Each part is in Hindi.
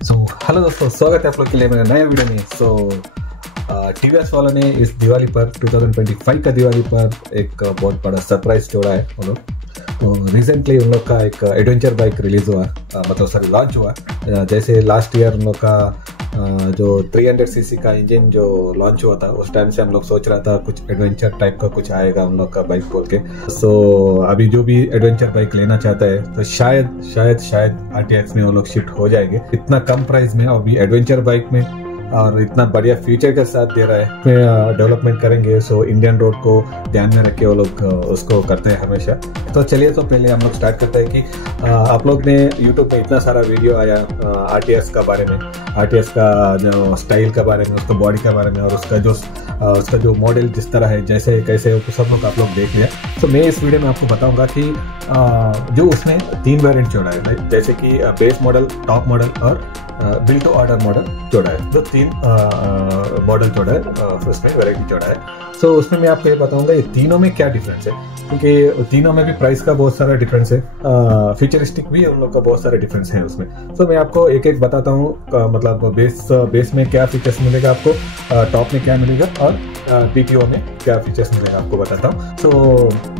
हेलो दोस्तों, स्वागत है आप लोग के लिए मेरे नए वीडियो में। टीवीएस वालों ने इस दिवाली पर 2025 का दिवाली पर एक बहुत बड़ा सरप्राइज छोड़ा है वो लोग। तो रिसेंटली उन लोग का एक एडवेंचर बाइक रिलीज हुआ, मतलब लॉन्च हुआ। जैसे लास्ट ईयर उन लोग का जो 300 सीसी का इंजन जो लॉन्च हुआ था, उस टाइम से हम लोग सोच रहा था कुछ एडवेंचर टाइप का कुछ आएगा हम लोग का बाइक बोल के। अभी जो भी एडवेंचर बाइक लेना चाहता है तो शायद RTX में वो लोग शिफ्ट हो जाएंगे। इतना कम प्राइस में और भी एडवेंचर बाइक में और इतना बढ़िया फ्यूचर के साथ दे रहा है, डेवलपमेंट करेंगे। इंडियन रोड को ध्यान में रख के वो लोग उसको करते हैं हमेशा। तो चलिए, तो पहले हम लोग स्टार्ट करते हैं कि आप लोग ने यूट्यूब पे इतना सारा वीडियो आया RTX का बारे में, RTX का जो स्टाइल के बारे में, उसका बॉडी के बारे में और उसका जो मॉडल जिस तरह है, जैसे कैसे सब लोग आप लोग देख लिया। तो मैं इस वीडियो में आपको बताऊंगा कि जो उसमें 3 वेरिएंट जोड़ा है, जैसे कि बेस मॉडल, टॉप मॉडल और बिल्ड टू ऑर्डर मॉडल जोड़ा है। जो 3 मॉडल जोड़ा है, उसमें वैरायटी जोड़ा है। उसमें मैं आपको ये बताऊंगा ये तीनों में क्या डिफरेंस है, क्योंकि तीनों में भी प्राइस का बहुत सारा डिफरेंस है, फ्यूचरिस्टिक भी उन लोग का बहुत सारा डिफरेंस है उसमें। मैं आपको एक एक बताता हूँ, मतलब बेस में क्या फीचर्स मिलेगा आपको, टॉप में क्या मिलेगा और PTO में क्या फीचर्स मिलेगा आपको बताता हूँ।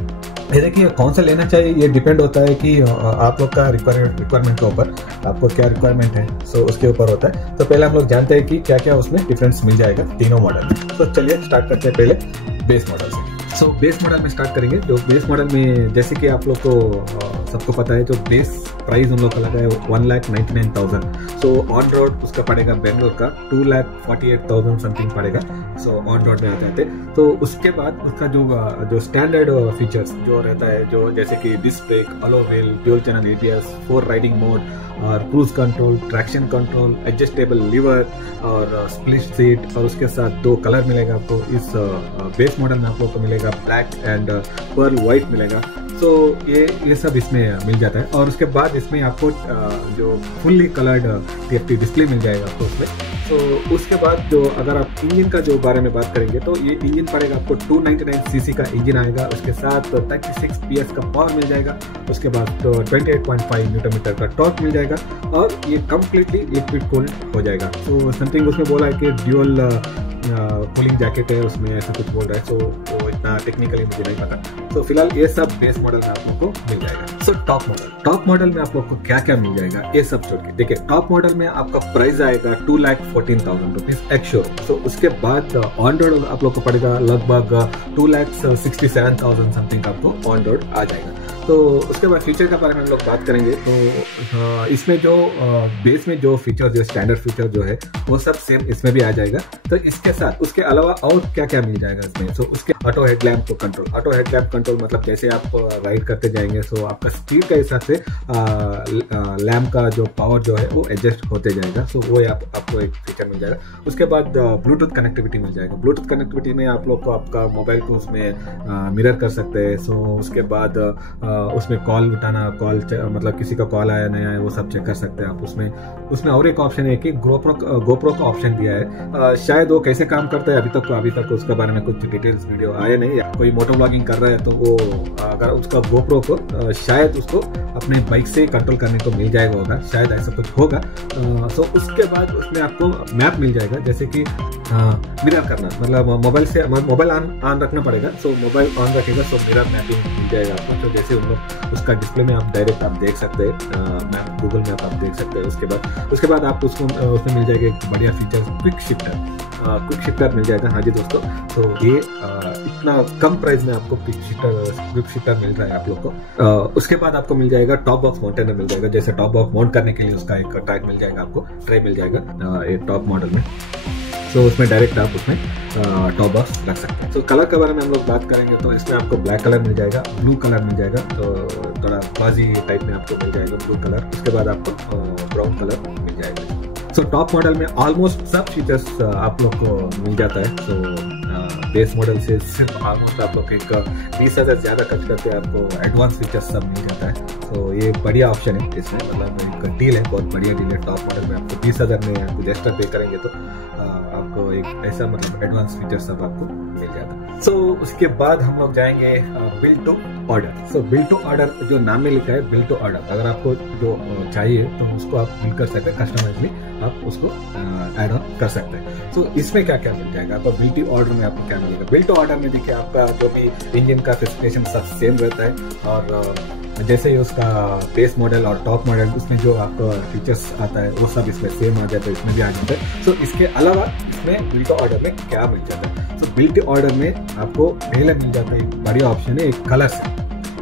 ये देखिए, कौन सा लेना चाहिए ये डिपेंड होता है कि आप लोग का रिक्वायरमेंट के ऊपर, आपको क्या रिक्वायरमेंट है उसके ऊपर होता है। तो पहले हम लोग जानते हैं कि क्या क्या उसमें डिफरेंस मिल जाएगा तीनों मॉडल में। तो चलिए स्टार्ट करते हैं पहले बेस मॉडल से। बेस मॉडल में स्टार्ट करेंगे। जो बेस मॉडल में, जैसे कि आप लोग को सबको पता है, जो बेस प्राइस उन लोग का लगा है 1,99,000। ऑन रोड उसका पड़ेगा बेंगलोर का 2,48,000 समथिंग पड़ेगा। ऑन रोड में आते तो उसके बाद उसका जो स्टैंडर्ड फीचर्स जो रहता है, जो जैसे कि disc brake, alloy wheel, dual channel ABS, 4 riding mode और cruise control, traction control, adjustable lever और स्प्लिट सीट, और उसके साथ 2 कलर मिलेगा आपको। इस बेस मॉडल में आप लोग को मिलेगा ब्लैक एंड पर्ल व्हाइट मिलेगा। ये सब इसमें मिल जाता है। और उसके बाद इसमें आपको जो फुल्ली कलर्ड TFT डिस्प्ले मिल जाएगा आपको उसमें। उसके बाद जो अगर आप इंजन का जो बारे में बात करेंगे, तो ये इंजन पड़ेगा आपको 299 सीसी का इंजन आएगा। उसके साथ 36 PS का पावर मिल जाएगा। उसके बाद 28.5 न्यूटन मीटर का टॉर्क मिल जाएगा और ये कम्प्लीटली लिक्विड कूल्ड हो जाएगा। समथिंग उसमें बोला है कि ड्यूअल कूलिंग जैकेट है उसमें, ऐसा कुछ बोल रहा है। वो इतना टेक्निकली मुझे नहीं पता। फिलहाल ये सब बेस मॉडल में आप लोग को मिल जाएगा। टॉप मॉडल में आप लोग को क्या क्या मिल जाएगा ये सब छोड़ के देखिए। टॉप मॉडल में आपका प्राइस आएगा 2,14,000 रुपीज एक्स शोरूम। उसके बाद ऑन रोड आप लोग को पड़ेगा लगभग 2,67,000 समथिंग आपको ऑन रोड आ जाएगा। उसके बाद फीचर के बारे में हम लोग बात करेंगे। इसमें जो बेस में जो फीचर, जो स्टैंडर्ड फीचर जो है, वो सब सेम इसमें भी आ जाएगा। तो इसके साथ उसके अलावा और क्या क्या मिल जाएगा इसमें। उसके ऑटो हेडलैम्प कंट्रोल मतलब जैसे आप राइड करते जाएंगे, आपका स्पीड के हिसाब से लैम्प का जो पावर जो है वो एडजस्ट होते जाएगा। वो आपको एक फीचर मिल जाएगा। उसके बाद ब्लूटूथ कनेक्टिविटी मिल जाएगा। ब्लूटूथ कनेक्टिविटी में आप लोग को आपका मोबाइल को उसमें मिरर कर सकते हैं। उसके बाद उसमें कॉल उठाना, मतलब किसी का कॉल आया नया है वो सब चेक कर सकते हैं आप उसमें। और एक ऑप्शन है कि गोप्रो का ऑप्शन दिया है। शायद वो कैसे काम करता है अभी तक उसके बारे में कुछ डिटेल्स वीडियो आए नहीं। कोई मोटो व्लॉगिंग कर रहा है तो वो अगर उसका गोप्रो को शायद उसको अपने बाइक से कंट्रोल करने को मिल जाएगा होगा, शायद ऐसा कुछ होगा। उसके बाद उसमें आपको मैप मिल जाएगा, जैसे कि मिरर करना, मतलब मोबाइल ऑन रखना पड़ेगा। मोबाइल ऑन रखेगा तो मिरर मैपिंग मिल जाएगा आपको। जैसे उसका डिस्प्ले में आप डायरेक्ट आप देख सकते हैं, मैप गूगल मैप आप देख सकते हैं। उसके बाद आपको उसमें मिल जाएगा एक बढ़िया फीचर, क्विक शिफ्टर मिल जाएगा। हाँ जी दोस्तों, ये इतना कम प्राइस में आपको क्विक शिफ्टर मिल रहा है आप लोग को। उसके बाद आपको मिल जाएगा टॉप बॉक्स माउंटेनर मिल जाएगा। जैसे टॉप बॉक्स माउंट करने के लिए उसका एक ट्रैक मिल जाएगा, आपको ट्रे मिल जाएगा ये टॉप मॉडल में। उसमें डायरेक्ट आप उसमें टॉप बॉक्स रख सकते हैं। कलर के बारे में हम लोग बात करेंगे तो इसमें आपको ब्लैक कलर मिल जाएगा, ब्लू कलर मिल जाएगा, थोड़ा फ्लाजी टाइप में आपको मिल जाएगा ब्लू कलर। उसके बाद आपको ब्राउन कलर मिल जाएगा। टॉप मॉडल में ऑलमोस्ट सब फीचर्स आप लोग को मिल जाता है। बेस मॉडल से सिर्फ ऑलमोस्ट आप लोग 20,000 ज्यादा खर्च करके आपको एडवांस फीचर्स सब मिल जाता है। ये बढ़िया ऑप्शन है इसमें, मतलब एक डील है, बहुत बढ़िया डील है। टॉप मॉडल में आपको 20,000 में कुछ एक्स्ट्रा पे करेंगे तो आपको एक ऐसा मतलब एडवांस फीचर सब आपको मिल जाता है। उसके बाद हम लोग जाएंगे build to order. So build to order जो नाम में लिखा है बिल्ड टू ऑर्डर, अगर आपको जो चाहिए तो उसको आप बिल्ड कर सकते हैं, कस्टमाइजली आप उसको ऐड ऑन कर सकते हैं। सो इसमें क्या क्या मिल जाएगा आपको बिल्ड टू ऑर्डर में, आपको क्या मिलेगा बिल्ड टू ऑर्डर में? देखिए आपका जो भी इंजन का स्पेसिफिकेशन सब सेम रहता है, और जैसे ही उसका बेस मॉडल और टॉप मॉडल उसमें जो आपको फीचर्स आता है वो सब इसमें सेम आ जाता है, इसमें भी आ जाता है। सो इसके अलावा इसमें बिल्ड टू ऑर्डर में क्या मिल जाता है? सो बिल्ड टू ऑर्डर में आपको पहले मिल जाता है, एक बढ़िया ऑप्शन है, एक कलर से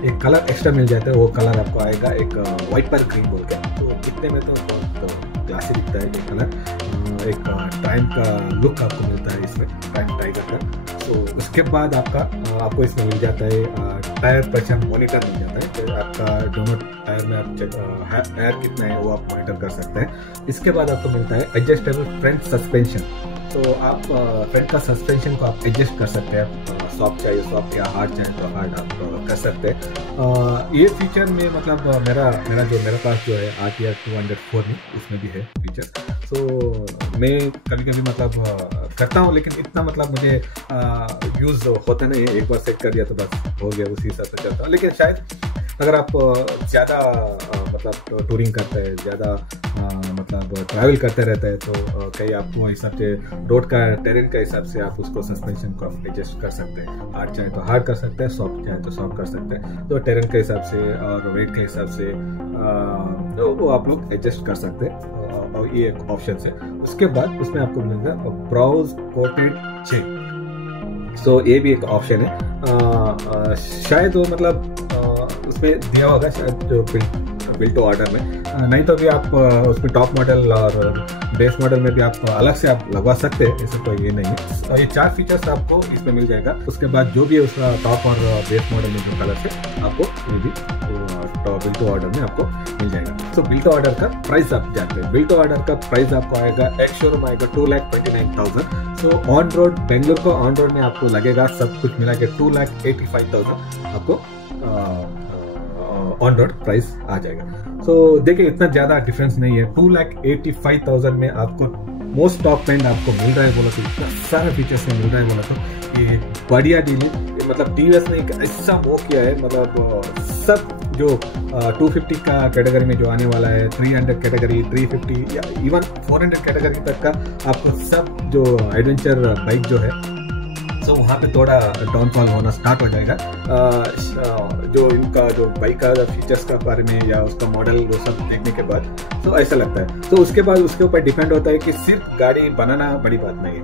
एक कलर एक्स्ट्रा मिल जाता है। वो कलर आपको आएगा एक व्हाइट पर ग्रीन बोल के, तो दिखने में तो बहुत क्लासी दिखता है ये कलर। एक टाइम का लुक आपको मिलता है इसमें, टाइम टाइगर का। तो उसके बाद आपको इसमें मिल जाता है टायर प्रेशर मॉनिटर मिल जाता है, तो आपका दोनों टायर में आप एयर कितना है वो आप मॉनिटर कर सकते हैं। इसके बाद आपको मिलता है एडजस्टेबल फ्रंट सस्पेंशन, तो आप फ्रंट का सस्पेंशन को आप एडजस्ट कर सकते हैं, सॉफ्ट चाहिए सॉफ्ट या हार्ड चाहिए तो हार्ड आप कर सकते हैं। ये फीचर में मतलब मेरे पास जो है RTR 204 में इसमें भी है फीचर। तो मैं कभी कभी मतलब करता हूँ, लेकिन इतना मतलब मुझे यूज़ होता नहीं है, एक बार सेट कर दिया तो बस हो गया, उसी हिसाब से चलता हूँ। लेकिन शायद अगर आप ज़्यादा मतलब टूरिंग करते हैं, ज़्यादा मतलब ट्रैवल करते रहते हैं, तो कहीं आपको हिसाब से रोड का टेरेन का हिसाब से आप उसको सस्पेंशन को एडजस्ट कर सकते हैं। हार्ड चाहे तो हार्ड कर सकते हैं, सॉफ्ट चाहे तो सॉफ्ट कर सकते हैं, तो टेरेन के हिसाब से और वेट के हिसाब से वो आप लोग एडजस्ट कर सकते हैं, और ये एक ऑप्शन है। उसके बाद उसमें आपको मिलेगा ब्राउज कोटेड चेक, सो ये भी एक ऑप्शन है। शायद वो मतलब उसमें दिया होगा शायद जो बिल्ड टू ऑर्डर में, नहीं तो भी आप उसमें टॉप मॉडल और बेस मॉडल में भी आप अलग से आप लगवा सकते हैं, ऐसा कोई ये नहीं है। और ये 4 फीचर्स आपको इसमें मिल जाएगा। उसके बाद जो भी उसका टॉप और बेस मॉडल में जो कलर है आपको ये भी बिल्ड टू ऑर्डर में आपको मिल जाएगा। तो बिल्ड टू ऑर्डर का प्राइस आप जानते हैं, बिल्ड टू ऑर्डर का प्राइस आपको आएगा, एक शोरूम आएगा 2,29,000। सो ऑन रोड बेंगलोर को ऑन रोड में आपको लगेगा सब कुछ मिला के 2,85,000 आपको ऑन रोड प्राइस आ जाएगा। सो देखिए इतना ज्यादा डिफरेंस नहीं है, 2,85,000 में आपको मोस्ट टॉप एंड आपको मिल रहा है बोला तो, इतना सारा फीचर्स में मिल रहा है बोला तो ये बढ़िया डील है। मतलब टीवीएस ने एक ऐसा वो किया है, मतलब सब जो 250 का कैटेगरी में जो आने वाला है, 300 कैटेगरी, 350 या इवन 400 कैटेगरी तक का आपको सब जो एडवेंचर बाइक जो है, तो वहाँ पे थोड़ा डाउनफॉल होना स्टार्ट हो जाएगा। जो इनका जो बाइक का फीचर्स का बारे में या उसका मॉडल वो सब देखने के बाद तो ऐसा लगता है। तो उसके बाद उसके ऊपर डिपेंड होता है कि सिर्फ गाड़ी बनाना बड़ी बात नहीं है,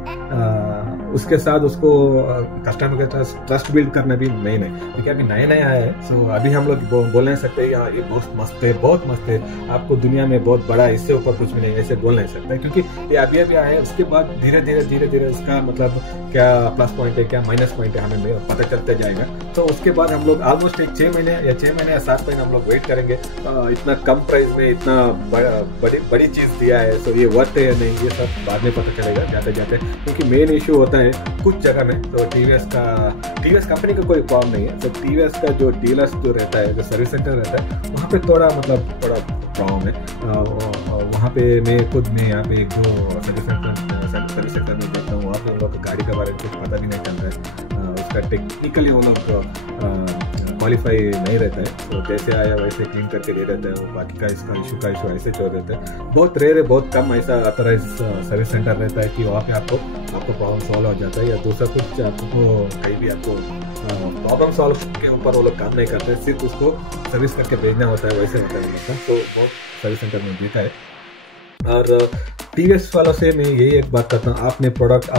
उसके साथ उसको कस्टमर का ट्रस्ट बिल्ड करना भी मेन है, क्योंकि अभी नया नया है। सो अभी हम लोग बोल नहीं सकते यार ये बहुत मस्त है, बहुत मस्त है, आपको दुनिया में बहुत बड़ा है, इससे ऊपर कुछ भी नहीं, ऐसे बोल नहीं सकते, क्योंकि ये अभी अभी आया है। उसके बाद धीरे धीरे उसका मतलब क्या प्लस पॉइंट है क्या माइनस पॉइंट है हमें पता चलते जाएगा। तो उसके बाद हम लोग ऑलमोस्ट एक 6 महीने या 7 महीने हम लोग वेट करेंगे, इतना कम प्राइस में इतना बड़ी चीज दिया है, तो ये वर्थ है या नहीं ये सब बाद में पता चलेगा जाते जाते, क्योंकि मेन इशू होता है कुछ जगह में। तो टीवीएस कंपनी का कोई प्रॉब्लम नहीं है, तो टीवीएस का जो डीलर्स जो रहता है, जो सर्विस सेंटर रहता है, वहाँ पे थोड़ा प्रॉब्लम है। वहाँ पे मैं यहाँ पे 1-2 सर्विस सेंटर में देखता हूँ, वहाँ पे उन लोग गाड़ी के बारे में कुछ पता भी नहीं चल रहा है, उसका टेक्निकली वो लोग क्वालिफाई नहीं रहता है, तो जैसे आया वैसे क्लीन करके दे देता है, बाकी का इशू ऐसे चल रहता है। बहुत रेयर है, बहुत कम ऐसा ऑथराइज सर्विस सेंटर रहता है कि वहाँ पे आपको प्रॉब्लम सॉल्व हो जाता है, या दूसरा कुछ आपको कहीं भी आपको प्रॉब्लम सॉल्व के ऊपर वो लोग काम नहीं करते, सिर्फ उसको सर्विस करके भेजना होता है, वैसे होता है मतलब। तो बहुत सर्विस सेंटर में देखा है। और टीवीएस वालों से मैं यही एक बात करता हूँ, आप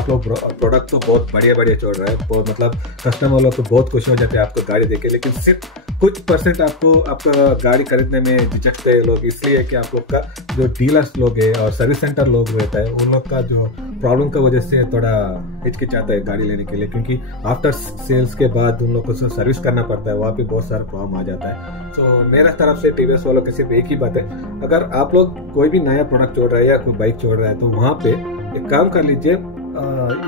लोग प्रोडक्ट तो बहुत बढ़िया छोड़ रहा है, बहुत मतलब कस्टमर लोग तो बहुत खुश हो जाते हैं आपको गाड़ी देख के, लेकिन सिर्फ कुछ परसेंट आपका गाड़ी खरीदने में झिझकते हैं लोग, इसलिए कि आप लोग का जो डीलर्स लोग है और सर्विस सेंटर लोग रहता है, उन लोग का जो प्रॉब्लम की वजह से थोड़ा हिचकिचाता है गाड़ी लेने के लिए, क्योंकि आफ्टर सेल्स के बाद उन लोग को सर्विस करना पड़ता है, वहाँ पे बहुत सारा प्रॉब्लम आ जाता है। तो मेरा तरफ से टीवीएस वालों की सिर्फ एक ही बात है, अगर आप लोग कोई भी नया प्रोडक्ट छोड़ रहा है या कोई बाइक छोड़ रहा है, तो वहाँ पे एक काम कर लीजिए,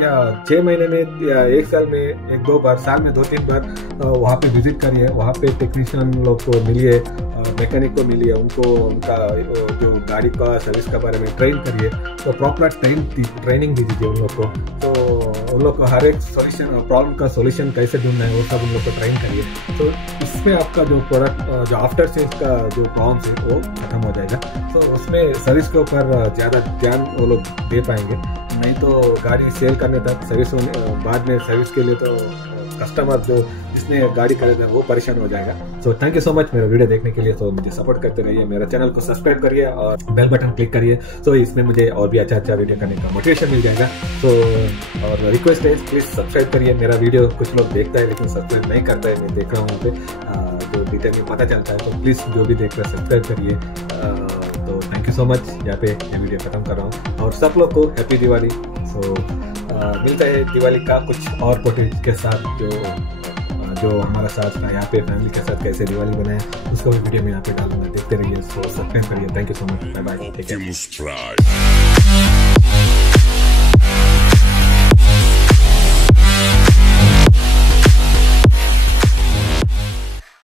या 6 महीने में या 1 साल में 1-2 बार, साल में 2-3 बार वहाँ पे विजिट करिए, वहाँ पे टेक्नीशियन लोग को मिलिए, मैकेनिक को मिलिए, उनका जो गाड़ी का सर्विस के बारे में ट्रेन करिए, तो प्रॉपर ट्रेनिंग भी दीजिए उन लोग को। तो उन लोग को हर एक सॉल्यूशन प्रॉब्लम का सॉल्यूशन कैसे ढूंढना है वो सब उन लोग को ट्रेन करिए। तो इसमें आपका जो प्रोडक्ट जो आफ्टर सेल्स का जो प्रॉब्लम है वो खत्म हो जाएगा। तो उसमें सर्विस के ऊपर ज़्यादा ध्यान वो लोग दे पाएंगे। नहीं तो गाड़ी सेल करने तक सर्विस बाद में सर्विस के लिए तो कस्टमर जो जिसने गाड़ी खरीदा वो परेशान हो जाएगा। So thank you so much मेरा वीडियो देखने के लिए। तो मुझे सपोर्ट करते रहिए, मेरा चैनल को सब्सक्राइब करिए और बेल बटन क्लिक करिए। तो इसमें मुझे और भी अच्छा वीडियो करने का मोटिवेशन मिल जाएगा। तो और रिक्वेस्ट है प्लीज़ सब्सक्राइब करिए मेरा वीडियो। कुछ लोग देखता है लेकिन सब्सक्राइब नहीं करता है, मैं देख रहा हूँ वहाँ पे जो डिटेल में पता चलता है। तो प्लीज़ जो भी देख रहे हैं सब्सक्राइब करिए। तो थैंक यू सो मच। यहाँ पे ये वीडियो खत्म कर रहा हूँ और सब लोग को हैप्पी दिवाली। सो मिलता है दिवाली का कुछ और फुटेज के साथ जो हमारा साथ था यहाँ पे फैमिली के साथ कैसे दिवाली बनाए उसका भी वीडियो मैं यहाँ पे डालूंगा। देखते रहिए, सब्सक्राइब करिए। Thank you so much, bye bye, take care.